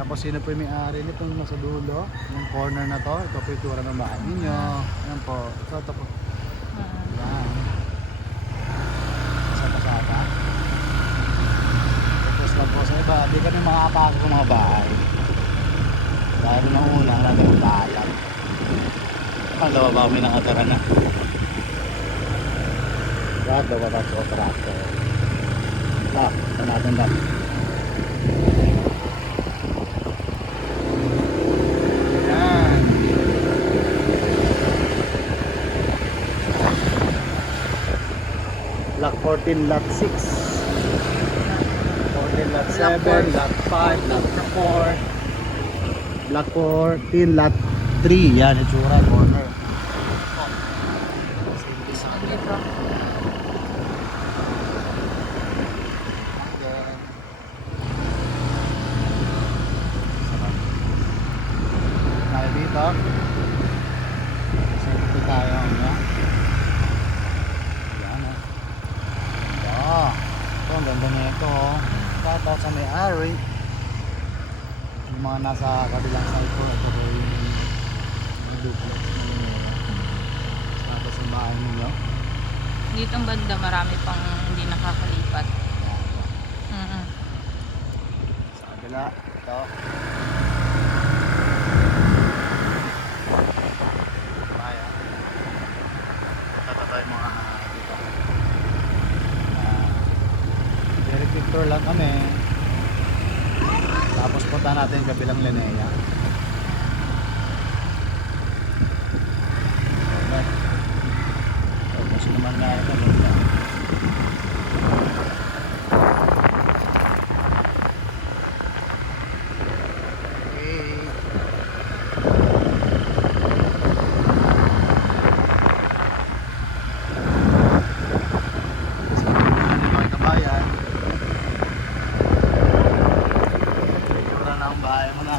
Tapos sino po yung may-ari nito nasa dulo, yung corner na to, ito po yung tura ng bahay ninyo. Ayan po, ito po. Ayan. Sata-sata. Tapos lang po sa iba, di kami makapako ng mga bahay. Dahil nung una, natin ang bayan. Pangalawa ba kami nakatara na? Lahat daw ba ito tractor? Ah, ito natin lang. Ayan. Block 14, lot 6. 14, lot 7, lot 5, lot 4. Block 14, lot 3. Yan, itsura, corner. Tayo dito. Safety tayo. Yan o. Ito, ang ganda na ito. Shoutout sa may-ari. Yung mga nasa kabilang side ko, ito ko yung duplex. Tapos yung bahay ninyo. Dito ang banda marami pang hindi nakakalipat. Sa kabila, ito. Bahay. Ito tayo mga dito. Very picture lang kami. Tapos punta natin yung kabilang Linea. Tapos naman na ito.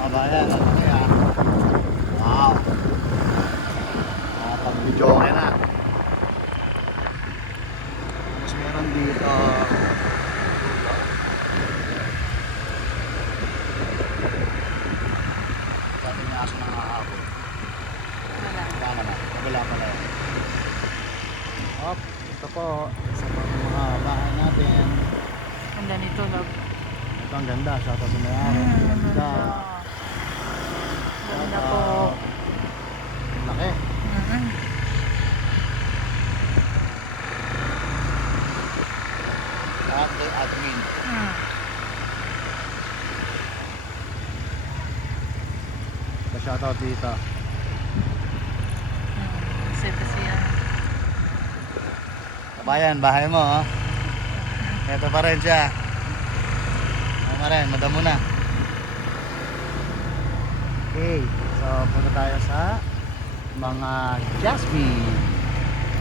Kabayan, ano kaya? Wow! Pag-video okay na. Mas meron dito. Dati may aso na nakakabot. Wala naman. Kabila pala yan. Hop, ito po. Isa pa mga bahay natin. Ganda nito, love. Ito ang ganda. Shoutout sa may-ari. Ganda. Ganda po. Laki. Lahat kay admin. Shoutout dito. Kasi yan. Kabayan, bahay mo oh. Ito pa rin siya. Ito pa rin, madamo na. Okay, so punta tayo sa mga Jasmine.